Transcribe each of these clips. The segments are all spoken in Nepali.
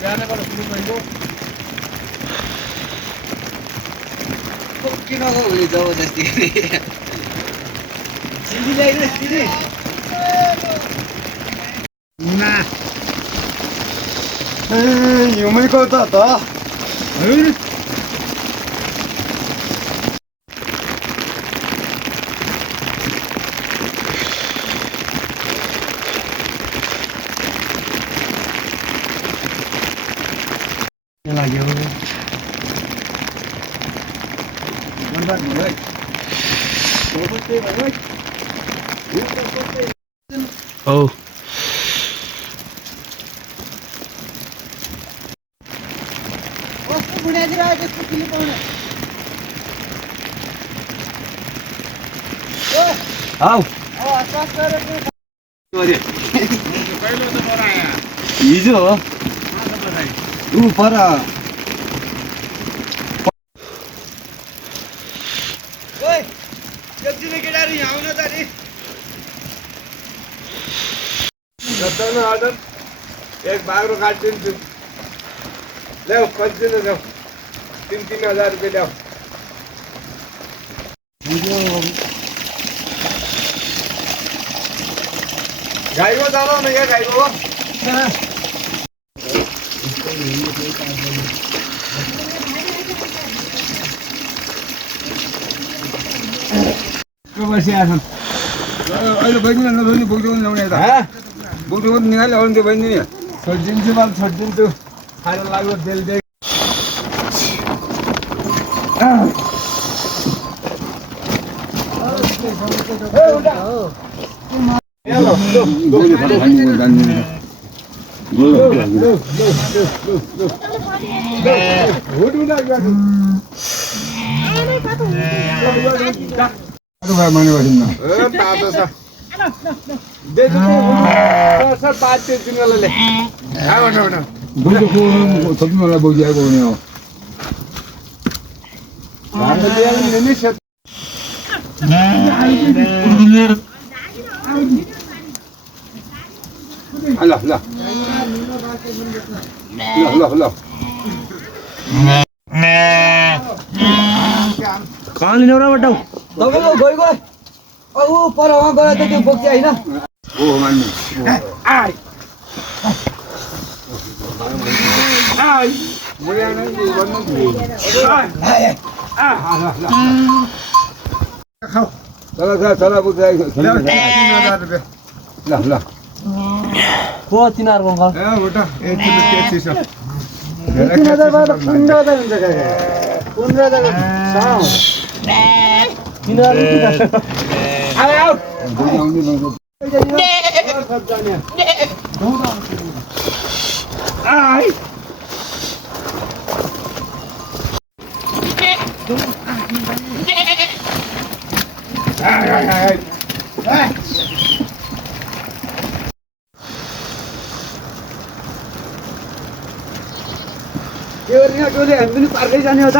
बिहानबाट सुरु भएको किन गयो भने जबरजस्ती सिडी ल्याइदिनु सिडी ना हिउँको त लाग्यो Oh. कस्तो बुढातिर आयो त्यस्तो किलो पाउने Au. हिजो हो ऊ पर केटाहरू यहाँ आउन त नि जत्तामा अर्डर एक बाग्रो काटिदिन्छु ल्याऊ कति ल्याऊ 3,000 रुपियाँ ल्याऊ गाईको चलाउ न यहाँ गाईको अहिले बहिनी बहिनी बोक्नु पनि ल्याउने यता बोक्नु पनि निकाल्यो आउनु त्यो बहिनी नि छोडिदिन्छु बाल छोडिदिन्छु खाएर लाग्यो तेल दे तातो छ सर 5 दिनले सबैलाई बोकिआएको हुने हो ल ल ल ल कहाँ लिने एउटा बट्टाउ तपाईँको गइ गइ ऊ पर वहाँ गएर त त्यो बोक्छ होइन ओ मान्नु चला बोक्छ 3,000 रुपियाँ ल ल को तिनीहरूको अङ्कल ए उठा 1 किलो केसी छ 3,000 बाट 15,000 हुन्छ काका 15,000 साउ तिनीहरू आऊ के गर्ने टोले हामी पनि पार्कै जाने हो त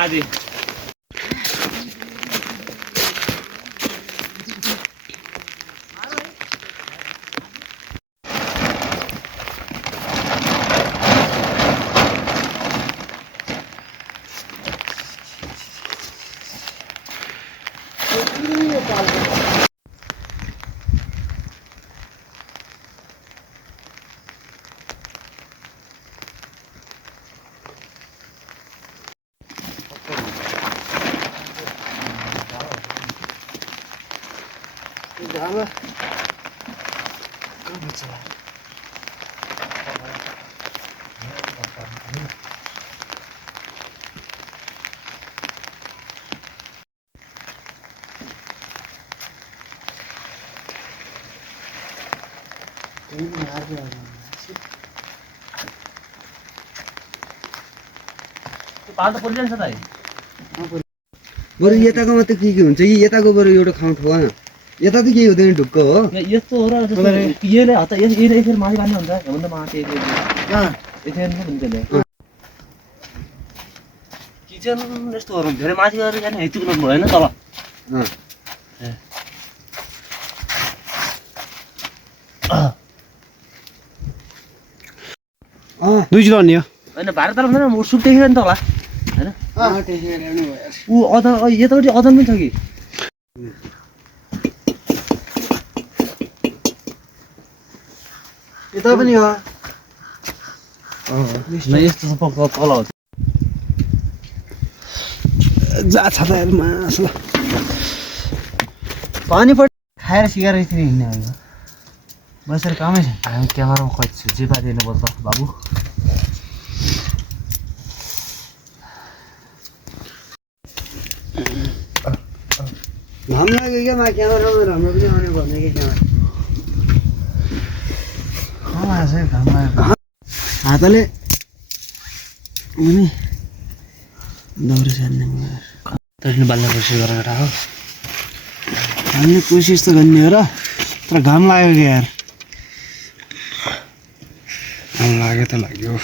माथि पाल त परिरहन्छ त बरु यताको मात्रै के हुन्छ कि यताको बरु एउटा खाउँ ठोन यता त केही हुँदैन ढुक्क हो यस्तो हो र यसले हता यसले माथि बाँध्ने हुन्छ भन्दा माथि किचन यस्तो गरौँ धेरै माथि गरेर जाने हेतुक नभयो होइन तल दुई किलो अन्य होइन भाडा तल हुँदैन सुट टेकेर नि त होला होइन ऊ अदन यतापट्टि अदन पनि छ कि यता पनि हो यस्तो तल हो जा छ त यार मासु पानी पट खाएर सिगार यसरी हिँड्ने हो बसेर कामै छ हामी क्यामेरामा खोज्छु जे पाइदिनु पर्छ बाबु घाम लाग्यो क्या मा क्यामेरामा राम्रो पनि आउने भन्ने कि घाम लाग्यो हातले दौरा सार्ने त्यसले बाल्ने कोसिस गरेर हो हाल्ने कोसिस त गर्ने हो र तर घाम लाग्यो क्या यार घाम लाग्यो त लाग्यो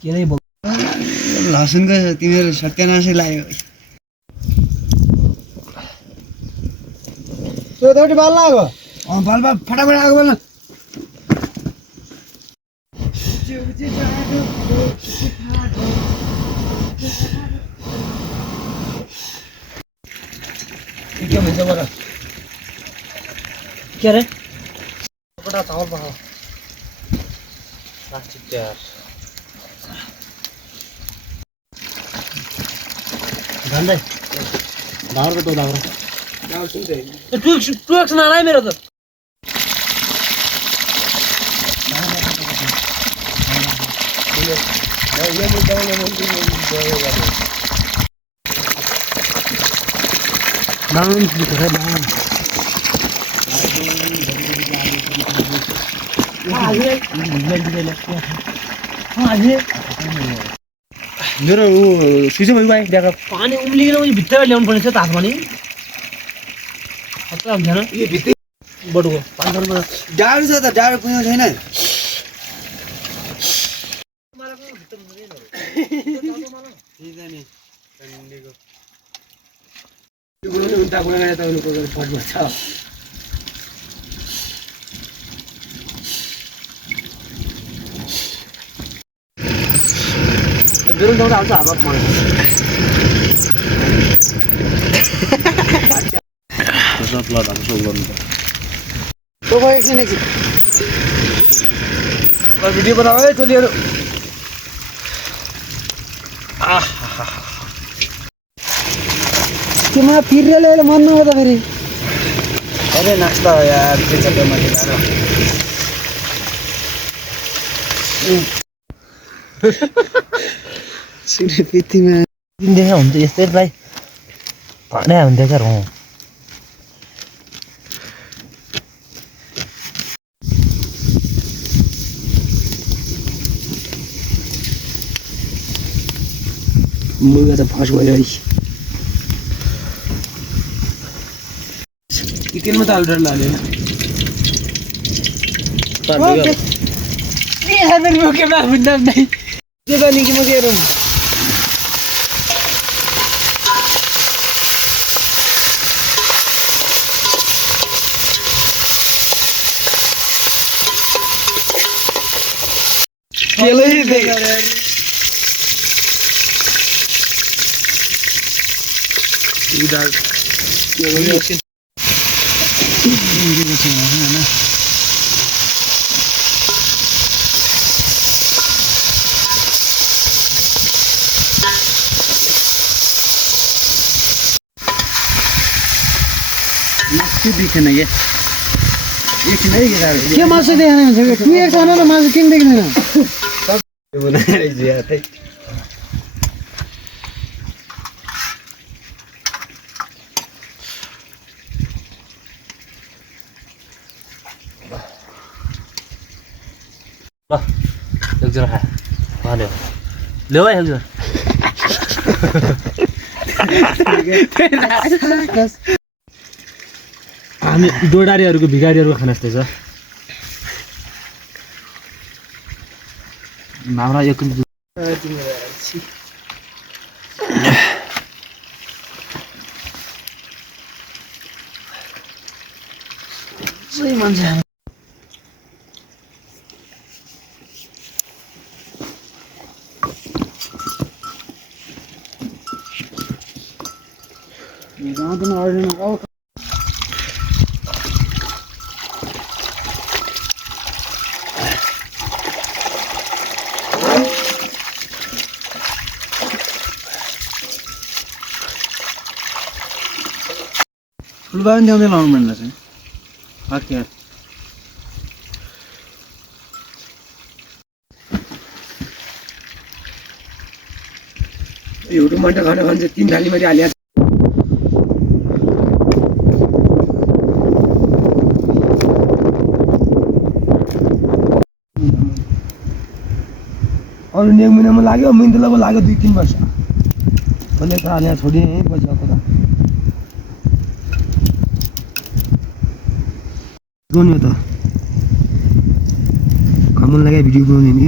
के नै लसुनको तिमीहरू सत्यानाशै लाग्यो सोधौटी बाल लाग्यो बाल फटाफट आगो बोल्न के भन्छ बरु के अरे कटा चामल पकाऊ चिप्यार भन्दै दाउरा त दाउरा टुक्स नाला मेरो त मेरो सुइज भयो भाइ देखा पानी उम्लिकन उयो भित्र ल्याउनु पर्ने छ त हातमा नि खतरा हुन्थेन यो भित्र बडुको 500 रुपैयाँ डाँडो छ त डाँडो कुनै छैन बेरुन दाउँदा आउँछ हावा मलाई सबला अब सो गर्नु तो भयो एकछिन एकछिन भिडियो बनाऊ है टोलीहरु केमा फिरेले मन नहो त फेरि अरे नास्ता हो यार के चक्कर में जा सिरे पितीमा दिन देखा हुन्छ यस्तै भाइ भने हुन्छ क्या रौ मुगा त फस भयो है किचन में डाल डाल देखेन क्या एकछिन है केटाहरू के मासु देखेन हुन्छ कि टुएको छैन न मासु किन देख्दैन ल एकजना खा भन्यो ल्याऊ है एकजना हामी डोडारीहरूको भिखारीहरूको खाना जस्तै छ हाम्रा एक सही मान्छे फुलबारी ल्याउँदै लाउनु पर्ने रहेछ हत्या एउटा मन्टा खाना खान्छ 3 थाली मात्रै हालिया अरू नेक महिनामा लाग्यो मिन्तलाको लाग्यो 2-3 वर्ष मैले त हालेर छोडिए पछि आएको त गर्नु त कमल लगाए भिडियो बनाउने नि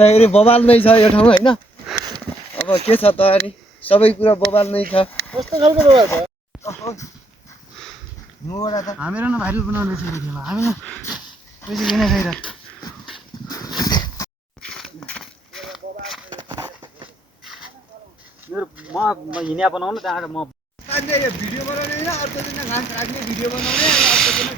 के बवाल नै छ यो ठाउँ हैन अब के छ तयारी सबै कुरा बवाल नै छ कस्तो खालको बवाल छ हामीहरू न भाइरल बनाउने छ खेला हामी न पैसा किन खाइर म हिँड्या बनाउनु त्यहाँबाट म भिडियो बनाउने हैन अर्को दिन घाँस राख्ने भिडियो बनाउने अर्को दिन